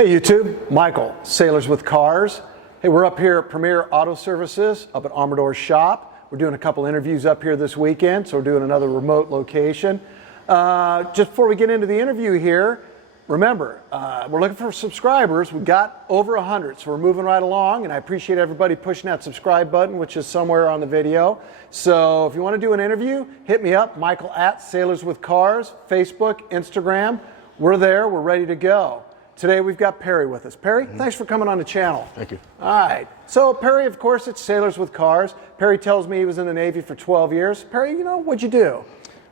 Hey YouTube, Michael, Sailors with Cars. Hey, we're up here at Premier Auto Services up at Amador's shop. We're doing a couple interviews up here this weekend, so we're doing another remote location. Just before we get into the interview here, remember, we're looking for subscribers. We've got over 100, so we're moving right along, and I appreciate everybody pushing that subscribe button, which is somewhere on the video. So if you want to do an interview, hit me up, Michael at Sailors with Cars, Facebook, Instagram. We're there, we're ready to go. Today we've got Perry with us. Perry, thanks for coming on the channel. Thank you. All right. So Perry, of course, it's Sailors with Cars. Perry tells me he was in the Navy for 12 years. Perry, you know, what'd you do?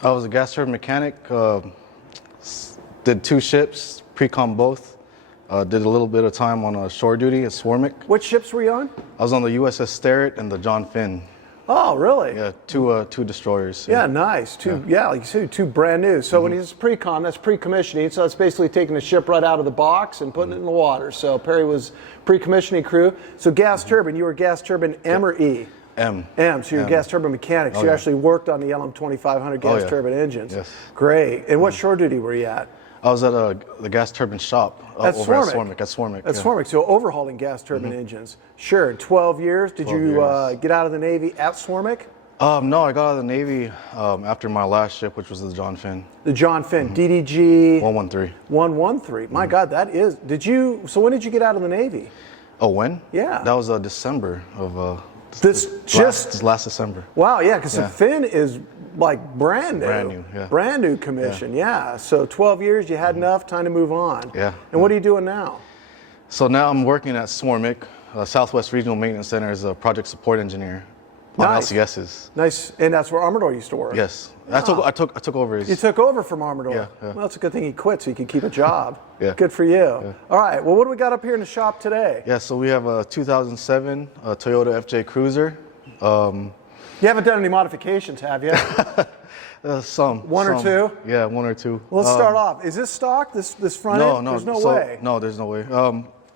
I was a gas turbine mechanic. Did 2 ships, pre-com both. Did a little bit of time on shore duty at Swarmick. What ships were you on? I was on the USS Sterett and the John Finn. Oh, really? Yeah, two destroyers. Yeah, nice. Like you said, 2 brand new. So when he's pre-com, that's pre-commissioning. So it's basically taking the ship right out of the box and putting it in the water. So Perry was pre-commissioning crew. So gas turbine, you were gas turbine M or E? M. M, so you're a gas turbine mechanic. So you actually worked on the LM2500 gas turbine engines. Yes. Great. And what shore duty were you at? I was at the gas turbine shop over at Swarmick. At Swarmick, so overhauling gas turbine engines. Sure, 12 years. Did you get out of the Navy at Swarmick? No, I got out of the Navy after my last ship, which was the John Finn. The John Finn, DDG? 113. 113. My God, that is. So when did you get out of the Navy? Oh, when? Yeah. That was December of last December. Wow, yeah, because the Finn is like brand new. Brand new, yeah. Brand new commission, yeah. So 12 years, you had enough time to move on. Yeah. And what are you doing now? So now I'm working at Swarmick, Southwest Regional Maintenance Center as a project support engineer on LCSs. Nice, and that's where Amador used to work. Yes, wow. I took over his. You took over from Amador. Yeah. Well, it's a good thing he quit so you can keep a job. Yeah. Good for you. Yeah. All right. Well, what do we got up here in the shop today? Yeah. So we have a 2007 Toyota FJ Cruiser. You haven't done any modifications, have you? Some. One or two? Yeah, 1 or 2. Well, let's start off. Is this stock? This front end? No. There's no way. No, there's no way.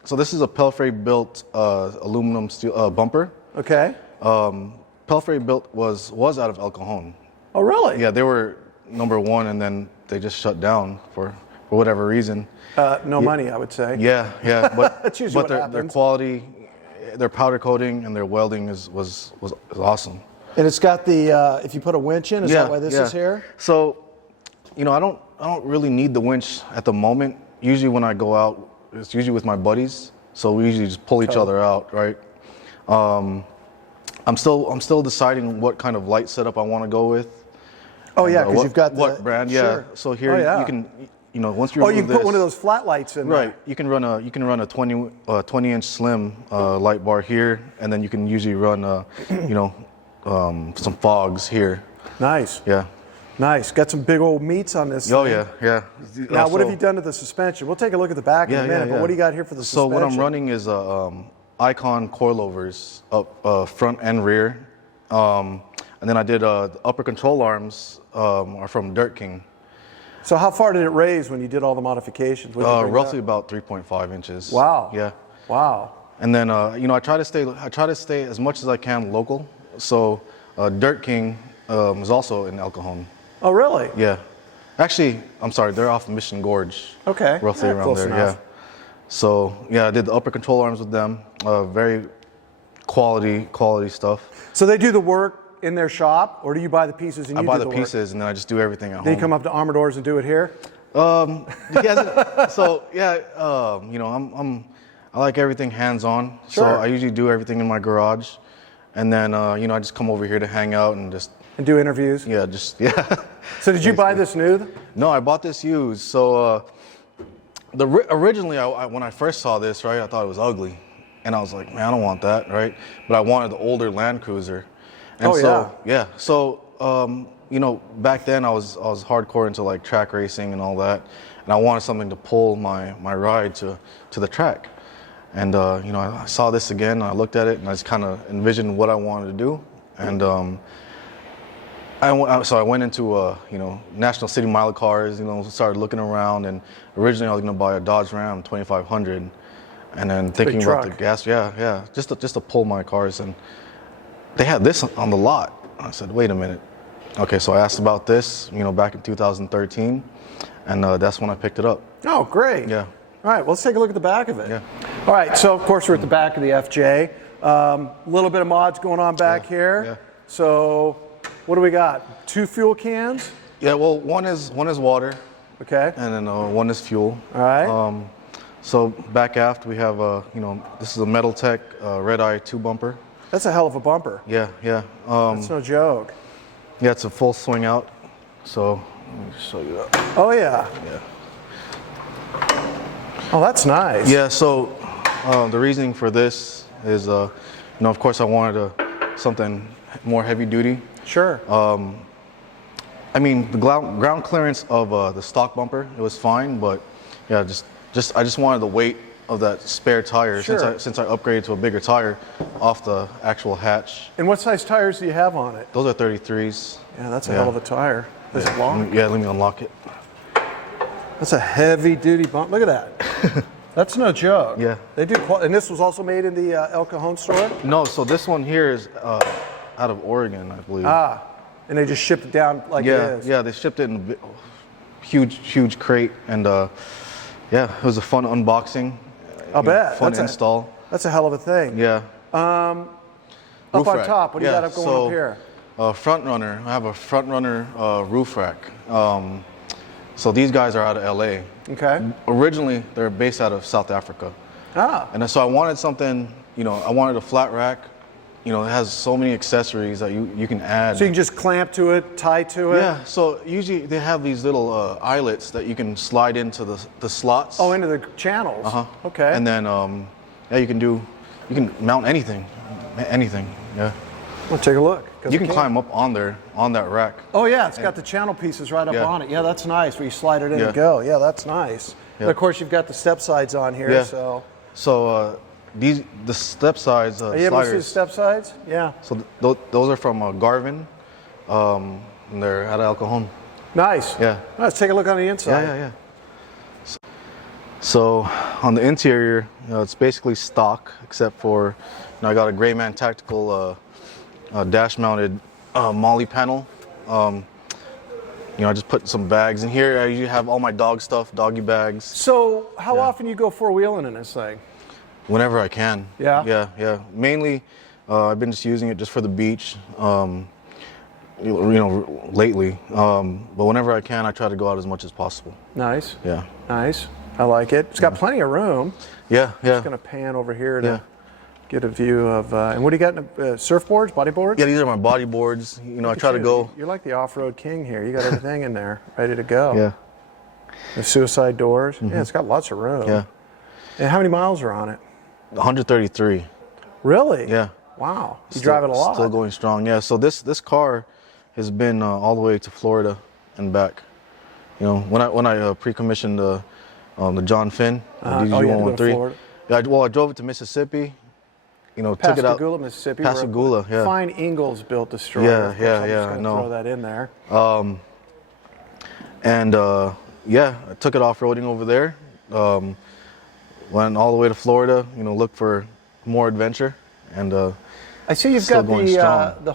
So this is a Pelfrey built aluminum steel bumper. Okay. Pelfrey built was out of El Cajon. Oh, really? Yeah, they were #1, and then they just shut down for whatever reason. No money, I would say. Yeah, but That's usually what their quality, their powder coating and their welding was awesome. And it's got the if you put a winch in, is that why this is here? So, you know, I don't really need the winch at the moment. Usually when I go out, it's usually with my buddies. So we usually just pull each other out, right? I'm still deciding what kind of light setup I want to go with. Oh yeah, because you've got what brand? Yeah. Sure. So here you can, you know, once you you can put one of those flat lights in. Right. You can run a 20-inch slim light bar here, and then you can usually run some fogs here. Nice. Yeah. Nice. Got some big old meats on this. Oh thing. yeah. Now, what have you done to the suspension? We'll take a look at the back in a minute. But what do you got here for the suspension? So what I'm running is Icon coilovers up front and rear, and then I did the upper control arms are from Dirt King. So how far did it raise when you did all the modifications? Roughly about 3.5 inches. Wow. Yeah. Wow. And then I try to stay as much as I can local. So Dirt King is also in El Cajon. Oh really? Yeah. Actually, I'm sorry, they're off Mission Gorge. Okay. Roughly around there. Enough. Yeah. So yeah, I did the upper control arms with them. Very quality stuff. So they do the work in their shop, or do you buy the pieces and you do the work? I buy the pieces and then I just do everything at home. Then you come up to Amador's and do it here? You know, I like everything hands-on. Sure. So I usually do everything in my garage, and then you know, I just come over here to hang out and do interviews. Yeah, So did you buy this new? No, I bought this used. So originally, when I first saw this, right, I thought it was ugly, and I was like, man, I don't want that, right? But I wanted the older Land Cruiser. And So you know, back then I was hardcore into like track racing and all that, and I wanted something to pull my ride to the track. And you know, I saw this again, and I looked at it, and I just kind of envisioned what I wanted to do. And so I went into you know, National City Mile cars, you know, started looking around, and originally I was going to buy a Dodge Ram 2500, and then thinking about the gas, just to pull my cars, and they had this on the lot. I said, wait a minute. Okay, so I asked about this, you know, back in 2013, and that's when I picked it up. Oh, great. Yeah. All right, well, let's take a look at the back of it. Yeah. All right, so of course we're at the back of the FJ. A little bit of mods going on back here. Yeah. So what do we got? 2 fuel cans? Yeah, well, one is water. Okay. And then one is fuel. All right. So back aft we have this is a Metaltech Red Eye 2 bumper. That's a hell of a bumper. Yeah, yeah. That's no joke. Yeah, it's a full swing out. So let me show you that. Oh yeah. Yeah. Oh, that's nice. Yeah. So the reasoning for this is, of course, I wanted something more heavy duty. Sure. I mean, the ground clearance of the stock bumper, it was fine, but yeah, I just wanted the weight of that spare tire. Sure. since I upgraded to a bigger tire off the actual hatch. And what size tires do you have on it? Those are 33s. Yeah, that's a hell of a tire. Is it long? Yeah, let me unlock it. That's a heavy duty bump. Look at that. That's no joke. Yeah. They do. And this was also made in the El Cajon store? No, so this one here is out of Oregon, I believe. Ah, and they just shipped it down like it is. Yeah, they shipped it in a huge crate, and yeah, it was a fun unboxing. I'll bet. Fun install. That's a hell of a thing. Yeah. Up Roof on rack. top, what do you got up going up here? Front runner. I have a front runner roof rack. So these guys are out of LA. Okay. Originally, they're based out of South Africa. Ah. And so I wanted something, I wanted a flat rack. It has so many accessories that you can add. So you can just clamp to it, tie to it? Yeah, so usually they have these little eyelets that you can slide into the slots. Oh, into the channels? Uh-huh. Okay. And then, yeah, you can mount anything, yeah. We'll take a look. You can climb up on there, on that rack. Oh yeah, it's got the channel pieces right up on it. Yeah, that's nice, where you slide it in and go. Yeah, that's nice. Yeah. But of course, you've got the step sides on here, Yeah. so. So the step sides Are you able to see the sliders. step sides? Yeah. So those are from Garvin, and they're out of El Cajon. Nice. Yeah. Let's take a look on the inside. Yeah. So on the interior, it's basically stock, except for I got a Greyman Tactical dash-mounted Molly panel. I just put some bags in here. I usually have all my dog stuff, doggy bags. So how often you go four-wheeling in this thing? Whenever I can. Yeah? Yeah. Mainly, I've been just using it just for the beach, lately. But whenever I can, I try to go out as much as possible. Nice. Yeah. Nice. I like it. It's got plenty of room. Yeah. Just going to pan over here to get a view of, and what do you got in surfboards, bodyboards? Yeah, these are my body boards. I try to go. You're like the off-road king here. You got everything in there, ready to go. Yeah. The suicide doors. Yeah, it's got lots of room. Yeah. And how many miles are on it? 133. Really? Yeah. Wow. You drive it a lot. Still going strong. Yeah. So this car has been all the way to Florida and back. When I pre-commissioned the John Finn, the you had to go to DG113. Florida? Yeah. I drove it to Mississippi. Took it out. Pascagoula, Mississippi. Pascagoula, yeah. Fine Ingalls built destroyer. Yeah. I'm just gonna No. throw that in there. I took it off-roading over there. Went all the way to Florida. Looked for more adventure, and I see you've still got going strong. the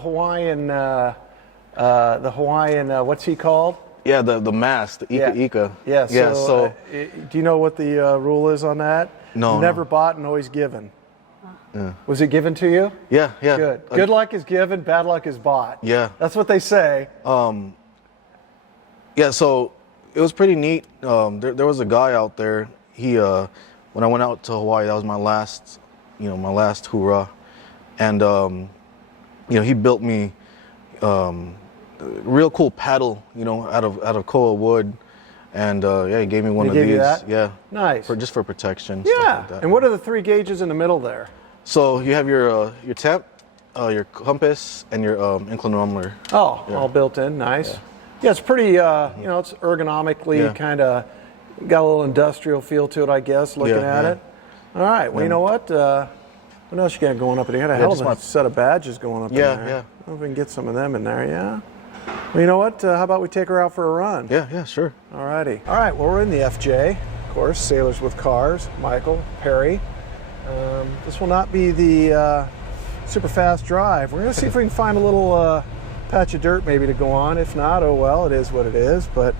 Hawaiian. What's he called? Yeah, the mast, the Ika. Yeah. So Do you know what the rule is on that? No. Never bought and always given. Yeah. Was it given to you? Yeah. Good. Good luck is given, bad luck is bought. Yeah. That's what they say. Yeah, so it was pretty neat. There was a guy out there. He, when I went out to Hawaii, that was my last hoorah, and he built me a real cool paddle, out of koa wood, and he gave me one of gave these. You that? Yeah. Nice. Just for protection. Yeah. Stuff like that. And what are the 3 gauges in the middle there? So you have your temp, your compass, and your inclinometer. Oh, all built in. Nice. Yeah, it's pretty. It's ergonomically kind of got a little industrial feel to it, I guess. Looking at it. All right. Well, you know what? What else you got going up in here? You got a hell of a set of badges going up in there. Yeah. I don't know if we can get some of them in there. Yeah. Well, you know what? How about we take her out for a run? Yeah, sure. All righty. All right. Well, we're in the FJ, of course. Sailors with Cars. Michael Perry. This will not be the super fast drive. We're going to see if we can find a little patch of dirt maybe to go on. If not, oh well, it is what it is. But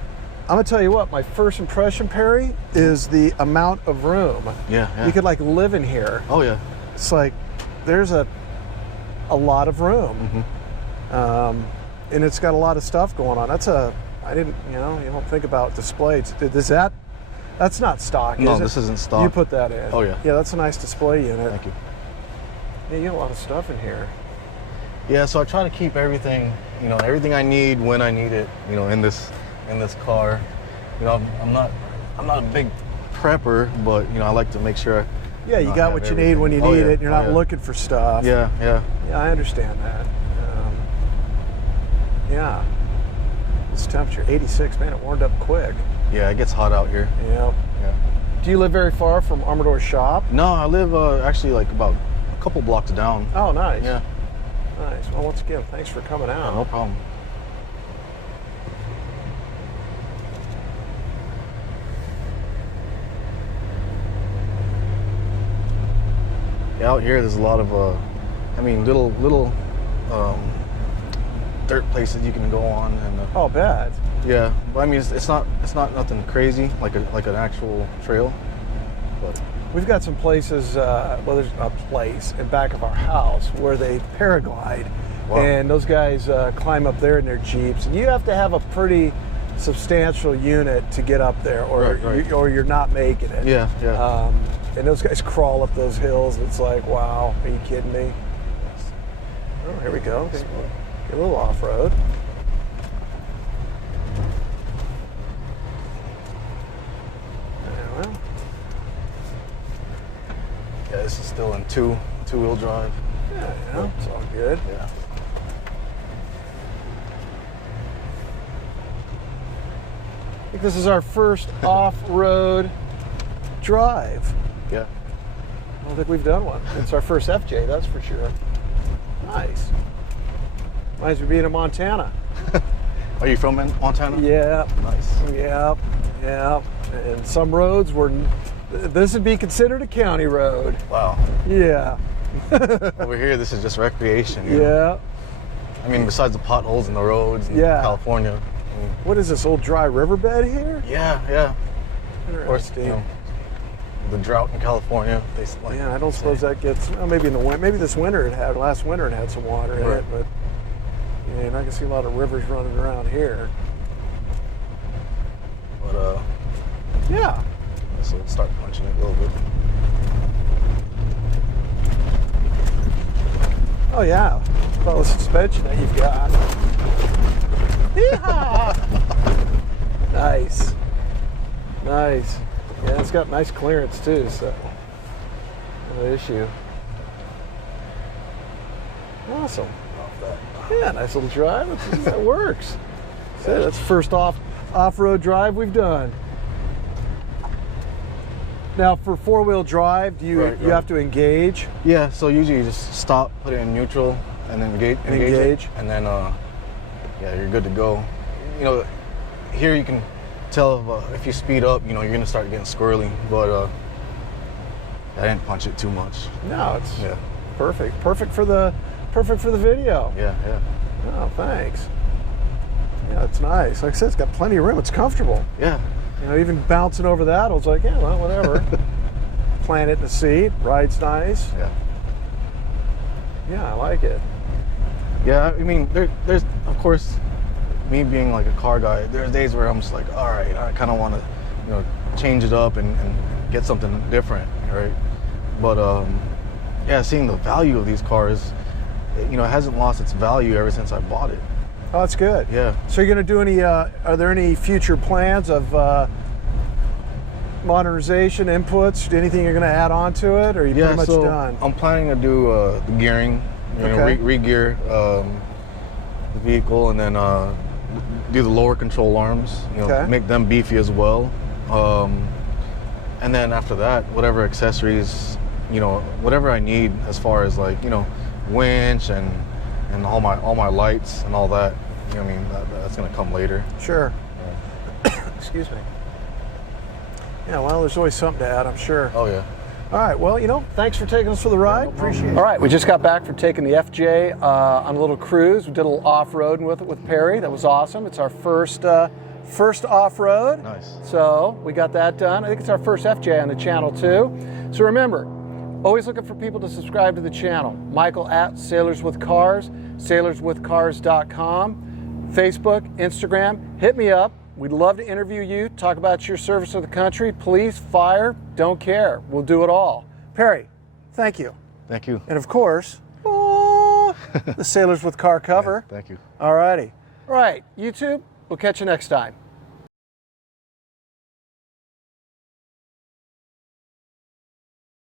I'm gonna tell you what, my first impression, Perry, is the amount of room. Yeah. You could like live in here. Oh yeah. It's like there's a lot of room, and it's got a lot of stuff going on. I didn't, you don't think about displays. That's not stock, No, is it? this isn't stock. You put that in. Oh yeah. Yeah, that's a nice display unit. Thank you. Yeah, you got a lot of stuff in here. Yeah, so I try to keep everything, everything I need when I need it, in this car. I'm not a big prepper, but I like to make sure. Yeah, you got what you need when you need it. You're not looking for stuff. Yeah. Yeah, I understand that. Yeah. This temperature, 86, man, it warmed up quick. Yeah, it gets hot out here. Yeah. Yeah. Do you live very far from Armador's shop? No, I live actually like about a couple blocks down. Oh, nice. Yeah. Nice. Well, once again, thanks for coming out. No problem. Yeah, out here there's a lot of, little dirt places you can go on, and Oh, bad. yeah, but it's not nothing crazy like an actual trail, but We've got some places, there's a place in back of our house where they paraglide. Wow. And those guys climb up there in their Jeeps. And you have to have a pretty substantial unit to get up there, or Right. or you're not making it. yeah. And those guys crawl up those hills. And it's like, wow, are you kidding me? Oh, here we go. Okay. A little off-road. Yeah, well, Yeah, this is still in two-wheel drive. yeah, it's all good. Yeah. I think this is our first off-road drive. Yeah. I don't think we've done one. It's our first FJ, that's for sure. Nice. Reminds me of being in Montana. Are you from Montana? Yeah. Nice. Yeah. Yeah. And some roads were, this would be considered a county road. Wow. Yeah. Over here, this is just recreation. you know? Yeah. Besides the potholes in the roads in Yeah. California. What is this, old dry riverbed here? Yeah. Of course, Interesting. the drought in California. Yeah, I don't suppose that gets, well, maybe in the winter, maybe this winter last winter it had some water in Right. it, but yeah, you're not gonna see a lot of rivers running around here. But Yeah. so we'll start punching it a little bit. Oh yeah. Well, the suspension that you've got. Yeehaw! Nice. Nice. Yeah, it's got nice clearance too, so no issue. Awesome. Yeah, nice little drive. That works. So that's the first off-road drive we've done. Now, for four-wheel drive, do you Right. have to engage? Yeah, so usually you just stop, put it in neutral, and then engage Engage. it, and then you're good to go. Here you can tell if you speed up, you're gonna start getting squirrely, but I didn't punch it too much. No, it's Yeah. perfect. Perfect for the video. Yeah. Oh, thanks. Yeah, it's nice. Like I said, it's got plenty of room. It's comfortable. Yeah. Even bouncing over that, I was like, yeah, well, whatever. Plant it in the seat. Ride's nice. Yeah. Yeah, I like it. Yeah, there's of course, me being like a car guy, there's days where I'm just like, all right, I kind of want to, change it up and get something different, right? But seeing the value of these cars, it hasn't lost its value ever since I bought it. Oh, that's good. Yeah. So you're going to do any, are there any future plans of modernization, inputs, anything you're going to add on to it, or are you pretty much done? I'm planning to do the gearing, Okay. re-gear the vehicle, and then do the lower control arms, Okay. make them beefy as well. And then after that, whatever accessories, whatever I need as far as winch and all my lights and all that, that's gonna come later. Sure. Excuse me. Yeah, well, there's always something to add, I'm sure. Oh yeah. All right, well, thanks for taking us for the ride. Appreciate it. All right, we just got back from taking the FJ on a little cruise. We did a little off-roading with it with Perry. That was awesome. It's our first off-road. Nice. So we got that done. I think it's our first FJ on the channel too. So remember, always looking for people to subscribe to the channel. Michael at SailorswithCars, SailorswithCars.com, Facebook, Instagram. Hit me up. We'd love to interview you, talk about your service to the country. Police, fire, don't care. We'll do it all. Perry, thank you. Thank you. And of course, the Sailors with Car cover. Yeah, thank you. All righty. All right, YouTube, we'll catch you next time.